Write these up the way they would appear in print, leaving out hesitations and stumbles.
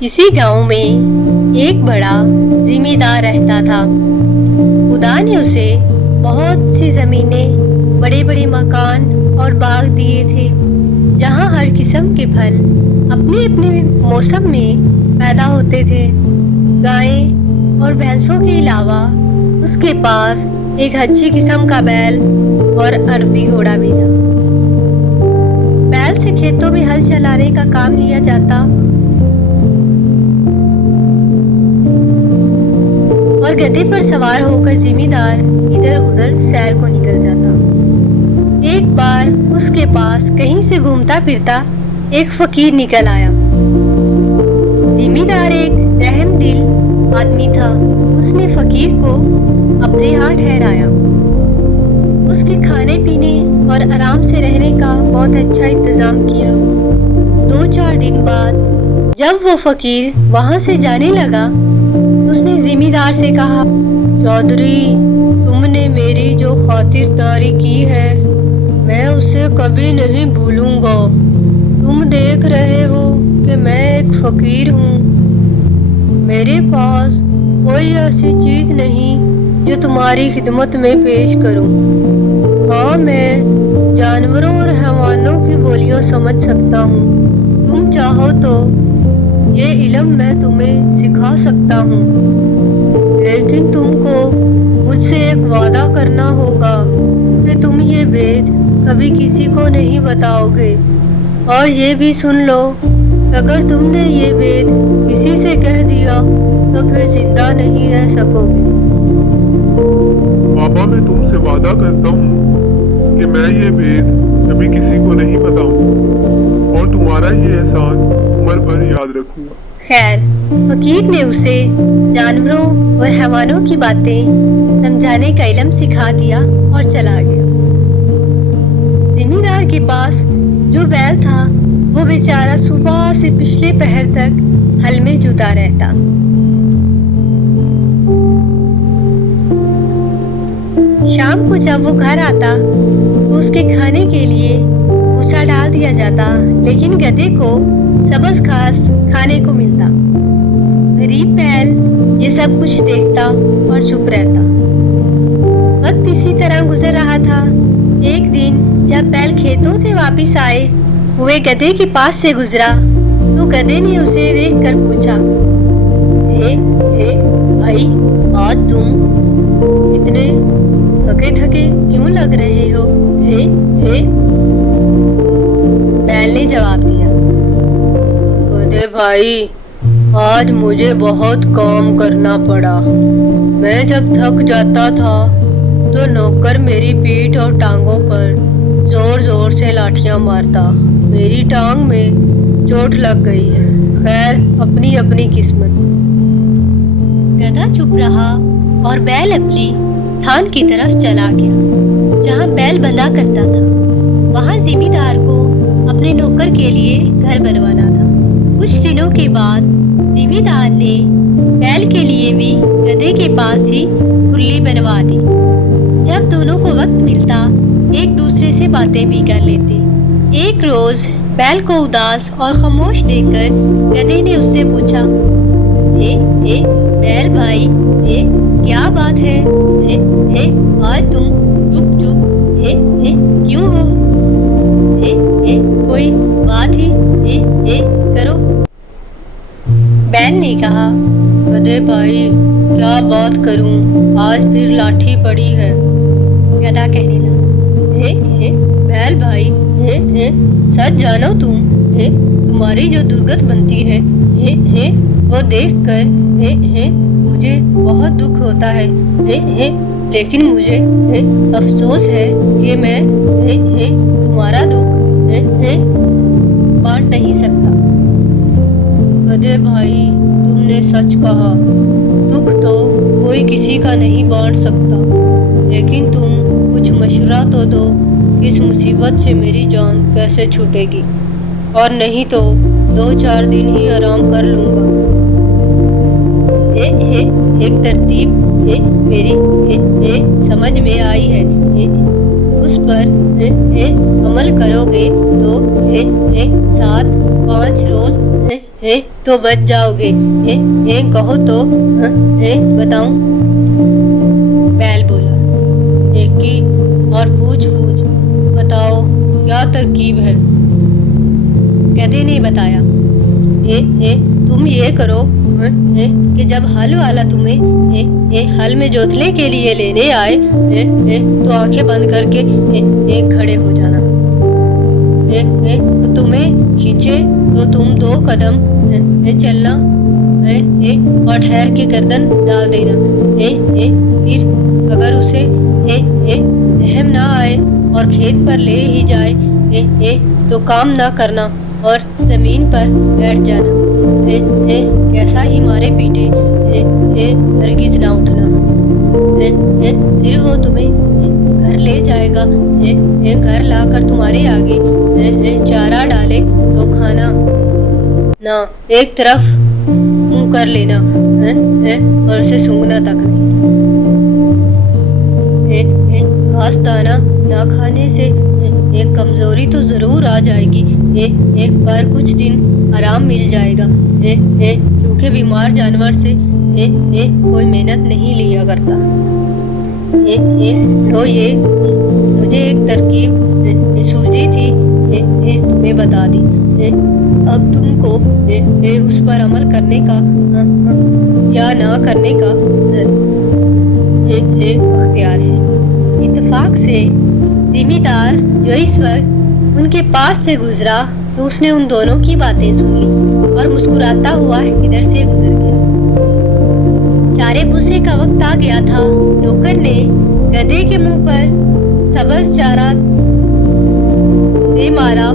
किसी गांव में एक बड़ा जिम्मेदार रहता था। खुदा ने उसे बहुत सी जमीनें, बड़े बड़े मकान और बाग दिए थे, जहां हर किस्म के फल अपने अपने मौसम में पैदा होते थे। गायें और भैंसों के अलावा उसके पास एक अच्छी किस्म का बैल और अरबी घोड़ा भी था। बैल से खेतों में हल चलाने का काम लिया जाता और गधे पर सवार होकर जिम्मेदार इधर उधर सैर को निकल जाता। एक बार उसके पास कहीं से घूमता फिरता एक फकीर निकल आया। जिम्मेदार एक रहमदिल आदमी था। उसने फकीर को अपने यहाँ ठहराया, उसके खाने पीने और आराम से रहने का बहुत अच्छा इंतजाम किया। 2-4 दिन बाद जब वो फकीर वहां से जाने लगा, उसने जिम्मेदार से कहा, चौधरी, तुमने मेरी जो खातिरदारी की है, मैं उसे कभी नहीं भूलूंगा। तुम देख रहे हो कि मैं एक फकीर हूँ। मेरे पास कोई ऐसी चीज नहीं जो तुम्हारी खिदमत में पेश करूँ। हाँ, मैं जानवरों और हैवानों की बोलियां समझ सकता हूँ। तुम चाहो तो ये इल्म मैं तुम्हें सिखा सकता हूँ, लेकिन तुमको मुझसे एक वादा करना होगा कि तुम ये वेद कभी किसी को नहीं बताओगे। और ये भी सुन लो, अगर तुमने ये वेद किसी से कह दिया तो फिर जिंदा नहीं रह सकोगे। बाबा, मैं तुमसे वादा करता हूँ कि मैं ये वेद कभी किसी को नहीं बताऊंगा और तुम्हारा ये एहसान उम्र भर याद रखूंगा। खैर, फकीर ने उसे जानवरों और हैवानों की बातें समझाने का इल्म सिखा दिया और चला गया। जिम्मेदार के पास जो बैल था, वो बेचारा सुबह से पिछले पहर तक हल में जुटा रहता। शाम को जब वो घर आता तो उसके खाने के लिए भूसा डाल दिया जाता, लेकिन गधे को सबज घास खाने को मिलता। गरीब बैल ये सब कुछ देखता और चुप रहता। वक्त इसी तरह गुजर रहा था। एक दिन जब बैल खेतों से वापस आए हुए गधे के पास से गुजरा तो गधे ने उसे देखकर पूछा, हे भाई, आज तुम इतने थके थके क्यों लग रहे हो? हे बैल ने जवाब दिया, गधे भाई, आज मुझे बहुत काम करना पड़ा। मैं जब थक जाता था तो नौकर मेरी पीठ और टांगों पर जोर जोर से लाठियां मारता। मेरी टांग में चोट लग गई है। खैर, अपनी अपनी किस्मत। गधा चुप रहा और बैल अपनी थान की तरफ चला गया जहां बैल बंधा करता था। वहां जिम्मेदार को अपने नौकर के लिए घर बनवाना था। कुछ दिनों के बाद जिम्मेदार ने बैल के लिए भी गधे के पास ही खुरली बनवा दी। जब दोनों को वक्त मिलता, एक दूसरे से बातें भी कर लेते। एक रोज बैल को उदास और खामोश देखकर गधे ने उससे पूछा, हे बैल भाई, क्या बात है? आज तुम चुप क्यों हो? कोई बात ही करो। बैल ने कहा, गधे भाई, क्या बात करूं, आज फिर लाठी पड़ी है। गधा कहने लगा, बैल भाई, सच जानो तुम, तुम्हारी जो दुर्गत बनती है, वो देखकर मुझे बहुत दुख होता है। लेकिन मुझे अफसोस है कि मैं तुम्हारा दुख बांट नहीं सकता। गधे भाई, तुमने सच कहा। दुख तो कोई किसी का नहीं बांट सकता, लेकिन तुम कुछ मशवरा तो दो, इस मुसीबत से मेरी जान कैसे छूटेगी, और नहीं तो 2-4 दिन ही आराम कर लूंगा। एक तरतीब मेरी समझ में आई है। उस पर अमल करोगे तो 7-5 रोज तो बच जाओगे। कहो तो बताऊं? बैल बोला, की और पूछ बताओ क्या तरकीब है? गधे ने बताया, तुम ये करो कि जब हल वाला तुम्हें हल में जोतने के लिए लेने आए तो आंखें बंद करके खड़े हो जाना। तो तुम्हें खींचे तो तुम 2 कदम चलना और ठहर के गर्दन डाल देना। फिर अगर उसे सहम ना आए और खेत पर ले ही जाए तो काम ना करना और जमीन पर बैठ जाना। कैसा ही मारे पीटे हरगिज ना उठना। फिर वो तुम्हें घर ले जाएगा। घर लाकर तुम्हारे आगे चारा डाले तो खाना ना, एक तरफ मुंह कर लेना और उसे सूंघना तक नहीं। घास दाना ना खाने से एक कमजोरी तो जरूर आ जाएगी, पर कुछ दिन आराम मिल जाएगा, क्योंकि बीमार जानवर से कोई मेहनत नहीं लिया करता। तो ये मुझे एक तरकीब सूझी थी, तुम्हें बता दी। अब तुमको उस पर अमल करने का या ना करने का अख्तियार है। इत्तेफाक से जिम्मेदार जो इस वक्त उनके पास से गुजरा तो उसने उन दोनों की बातें सुन ली और मुस्कुराता हुआ इधर से गुजर गया। चारे भूसे का वक्त आ गया था। नौकर ने गधे के मुंह पर सब्ज चारा दे मारा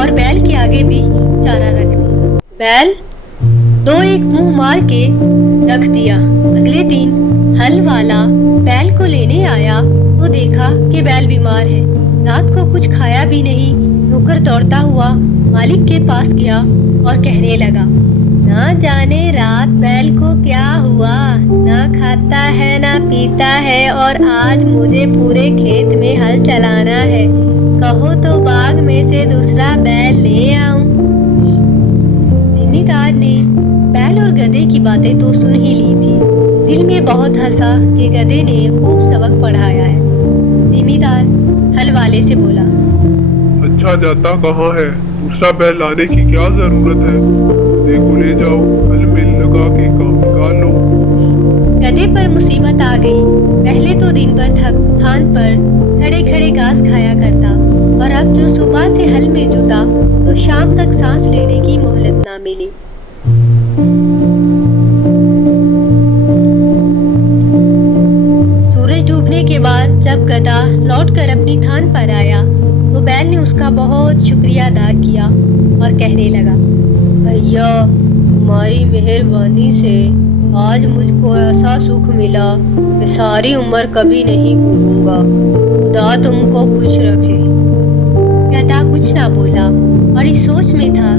और बैल के आगे भी चारा रख दिया। बैल 2 मुंह मार के रख दिया। अगले दिन हल वाला बैल को लेने आया तो देखा कि बैल बीमार है, रात को कुछ खाया भी नहीं। नौकर दौड़ता हुआ मालिक के पास गया और कहने लगा, ना जाने रात बैल को क्या हुआ, ना खाता है ना पीता है और आज मुझे पूरे खेत में हल चलाना है। कहो तो बाग में से दूसरा बैल ले आऊं। जिम्मेदार ने बैल और गधे की बातें तो सुन ही ली थी। दिल में बहुत हंसा कि गधे ने खूब सबक पढ़ाया है। जिम्मेदार हल वाले से बोला, अच्छा जाता कहाँ है? दूसरा बैल लाने की क्या जरूरत है? देखो ले जाओ, हल में लगा के काम निकाल लो। गधे पर मुसीबत आ गई। पहले तो दिन भर थकान पर खड़े खड़े घास खाया करता और अब जो सुबह से हल में जुटा तो शाम तक सांस लेने की मोहलत ना मिली। सूरज डूबने के बाद जब गधा लौटकर अपनी थान पर आया तो बैल ने उसका बहुत शुक्रिया अदा किया और कहने लगा, भैया तुम्हारी मेहरबानी से आज मुझको ऐसा सुख मिला कि सारी उम्र कभी नहीं भूलूंगा। खुदा तुमको खुश रखे। गधा कुछ ना बोला और इस सोच में था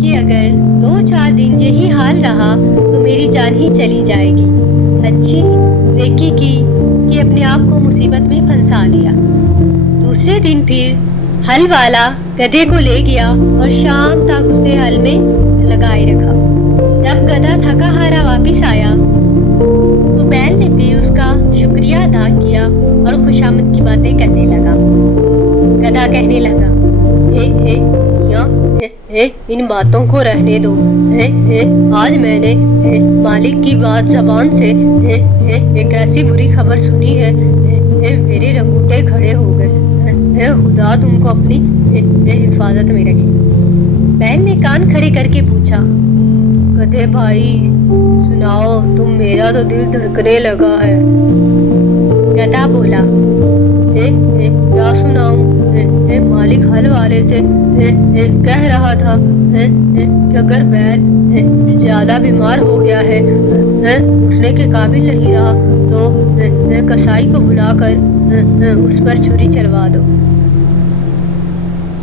कि अगर 2-4 दिन यही हाल रहा तो मेरी जान ही चली जाएगी। अच्छी नेकी की कि अपने आप को मुसीबत में फंसा लिया। दूसरे दिन फिर हल वाला गधे को ले गया और शाम तक उसे हल में लगाए रखा। जब गधा थका हारा वापस आया तो बैल ने भी उसका शुक्रिया अदा किया और खुशामद की बातें करने लगा। गधा कहने लगा, इन बातों को रहने दो। आज मैंने मालिक की बात जबान से एक ऐसी बुरी खबर सुनी है, मेरे रंगूटे खड़े हो गए। खुदा तुमको अपनी हिफाजत में रखे। बैल ने कान खड़े करके पूछा, गधे भाई सुनाओ, तुम मेरा तो दिल धड़कने लगा है। गधा बोला, क्या सुनाऊं? मालिक हल वाले से कह रहा था कि अगर बैल ज्यादा बीमार हो गया है, उठने के काबिल नहीं रहा तो कसाई को बुलाकर उस पर छुरी चलवा दो।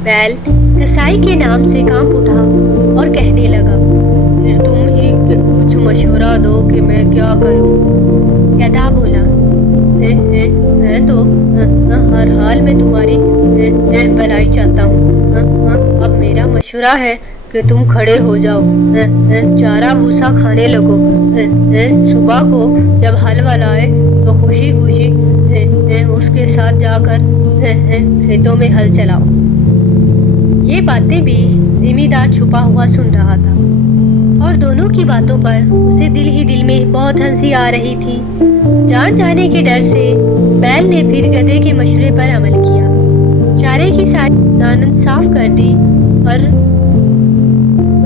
बैल कसाई के नाम से कांप उठा और कहने लगा, फिर तुम ही कुछ मशवरा दो कि मैं क्या करूं। गधा बोला, मैं तो میں تمہاری بھلائی چاہتا ہوں۔ اب میرا مشورہ ہے کہ تم کھڑے ہو جاؤ، چارہ بھوسا کھانے لگو۔ صبح کو جب ہل والائے تو خوشی خوشی اس کے ساتھ جا کر کھیتوں میں ہل چلاؤ۔ یہ باتیں بھی زمیندار چھپا ہوا سن رہا تھا اور دونوں کی باتوں پر اسے دل ہی دل میں بہت ہنسی آ رہی تھی۔ جان جانے کے ڈر سے بیل نے پھر گدھے کے مشورے پر عمل کیا، چارے کی ساری دانت صاف کر دی اور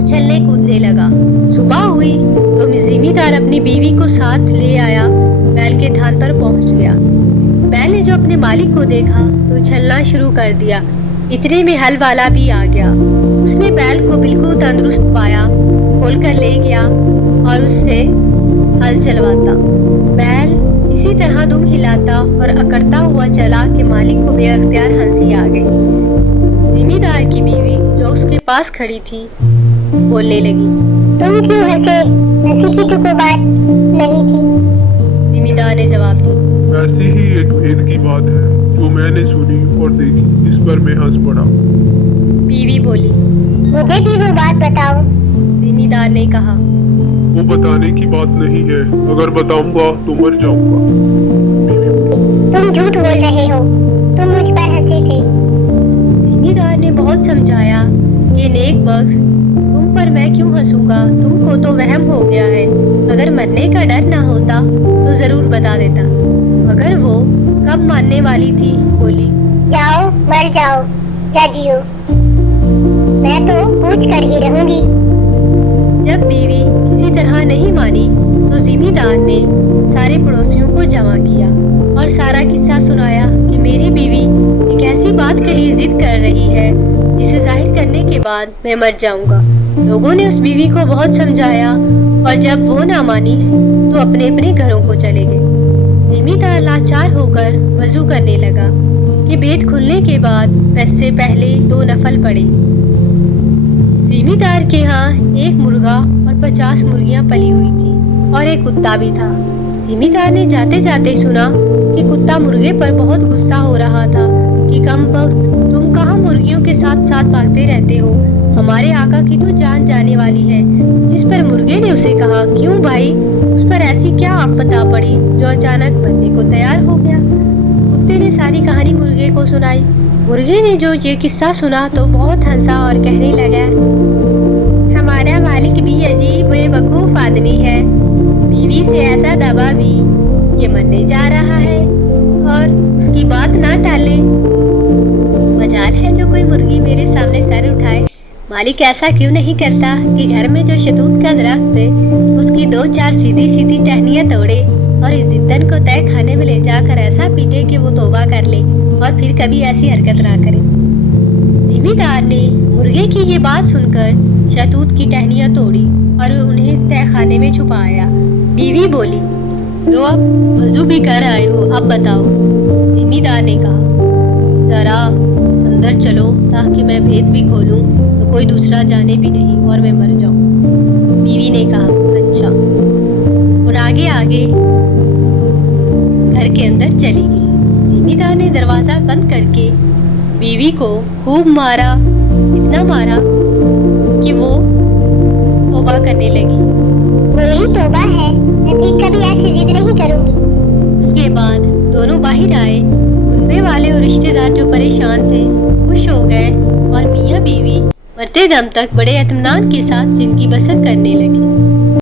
اچھلنے کودنے لگا۔ صبح ہوئی تو زمیندار اپنی بیوی کو ساتھ لے آیا، بیل کے تھان پر پہنچ گیا۔ بیل نے جو اپنے مالک کو دیکھا تو اچھلنا شروع کر دیا۔ اتنے میں ہل والا بھی آ گیا۔ اس نے بیل کو بالکل تندرست پایا، کھول کر لے گیا اور اس سے ہل چلواتا۔ بیل اسی طرح دم ہلاتا اور اکڑتا ہوا چلا کہ مالک کو بے اختیار ہنسی آ گئی۔ زمیندار کی بیوی جو اس کے پاس کھڑی تھی بولنے لگی، تم کیوں ہنسے؟ ہنسی کی تو کوئی بات نہیں تھی۔ زمیندار نے جواب دیا، ایسی ہی ایک بھید کی بات ہے جو میں نے سنی اور دیکھی، اس پر میں ہنس پڑا۔ بیوی بولی، مجھے بھی وہ بات بتاؤ۔ زمیندار نے کہا، وہ بتانے کی بات نہیں ہے، اگر بتاؤں گا تو مر جاؤں گا۔ تم جھوٹ بول رہے ہو، تم مجھ پر ہنسے تھے۔ زمیندار نے بہت سمجھایا کہ نیک بخت، تم پر میں کیوں ہنسوں گا؟ تم کو تو وہم ہو گیا ہے، اگر مرنے کا ڈر نہ ہوتا تو ضرور بتا دیتا۔ مگر وہ کب ماننے والی تھی، بولی، جاؤ مر جاؤ یا جیو، میں تو پوچھ کر ہی رہوں گی۔ جب بیوی کسی طرح نہیں مانی تو زمیندار نے سارے پڑوسیوں کو جمع کیا اور سارا قصہ سنایا کہ میری بیوی ایک ایسی بات کے لیے ضد کر رہی ہے جسے ظاہر کرنے کے بعد میں مر جاؤں گا۔ لوگوں نے اس بیوی کو بہت سمجھایا اور جب وہ نہ مانی تو اپنے اپنے گھروں کو چلے گئے۔ زمیندار لاچار ہو کر وضو کرنے لگا کہ بھید کھلنے کے بعد ویسے سے پہلے 2 نفل پڑے۔ زمیندار کے ہاں 1 مرغا اور 50 مرغیاں پلی ہوئی تھی اور ایک کتا بھی تھا۔ زمیندار نے جاتے جاتے سنا کہ کتا مرغے پر بہت غصہ ہو رہا تھا کہ کم وقت تم کہاں مرغیوں کے ساتھ ساتھ بھاگتے رہتے ہو، ہمارے آقا کی تو جان جانے والی ہے۔ جس پر مرغے نے اسے کہا، کیوں بھائی، اس پر ایسی کیا آفت آ پڑی جو اچانک بننے کو تیار ہو گیا؟ کتے نے ساری کہانی مرغے کو سنائی۔ مرغے نے جو یہ قصہ سنا تو بہت ہنسا اور کہنے لگا، ہمارا مالک بھی عجیب بے وقوف آدمی ہے، بیوی سے ایسا دبا بھی کہ مرنے جا رہا ہے اور اس کی بات نہ ٹالے۔ مجال ہے جو کوئی مرغی میرے سامنے سر اٹھائے۔ مالک ایسا کیوں نہیں کرتا کہ گھر میں جو شہتوت کا درخت ہے اس کی 2-4 سیدھی سیدھی ٹہنیاں توڑے اور اس ضدن کو تہ خانے میں لے جا کر ایسا پیٹے کہ وہ توبہ کر لے اور پھر کبھی ایسی حرکت نہ کرے۔ زمیندار نے مرغے کی یہ بات سن کر شہتوت کی ٹہنیاں توڑی اور انہیں تہ خانے میں چھپایا۔ بیوی بولی، لو اب وضو بھی کر آئے ہو، اب بتاؤ۔ زمیندار نے کہا، ذرا اندر چلو تاکہ میں بھید بھی کھولوں تو کوئی دوسرا جانے بھی نہیں اور میں مر جاؤں۔ بیوی نے کہا، اچھا، اور آگے آگے گھر کے اندر چلی گئی۔ زمیندار نے دروازہ بند کر کے بیوی کو خوب مارا، اتنا مارا کہ وہ توبہ کرنے لگی۔ میری توبہ ہے، میں پھر کبھی ایسی ضد نہیں کروں گی۔ اس کے بعد دونوں باہر آئے۔ کنبے والے اور رشتے دار جو پریشان تھے خوش ہو گئے اور میاں بیوی مرتے دم تک بڑے اطمینان کے ساتھ زندگی بسر کرنے لگے۔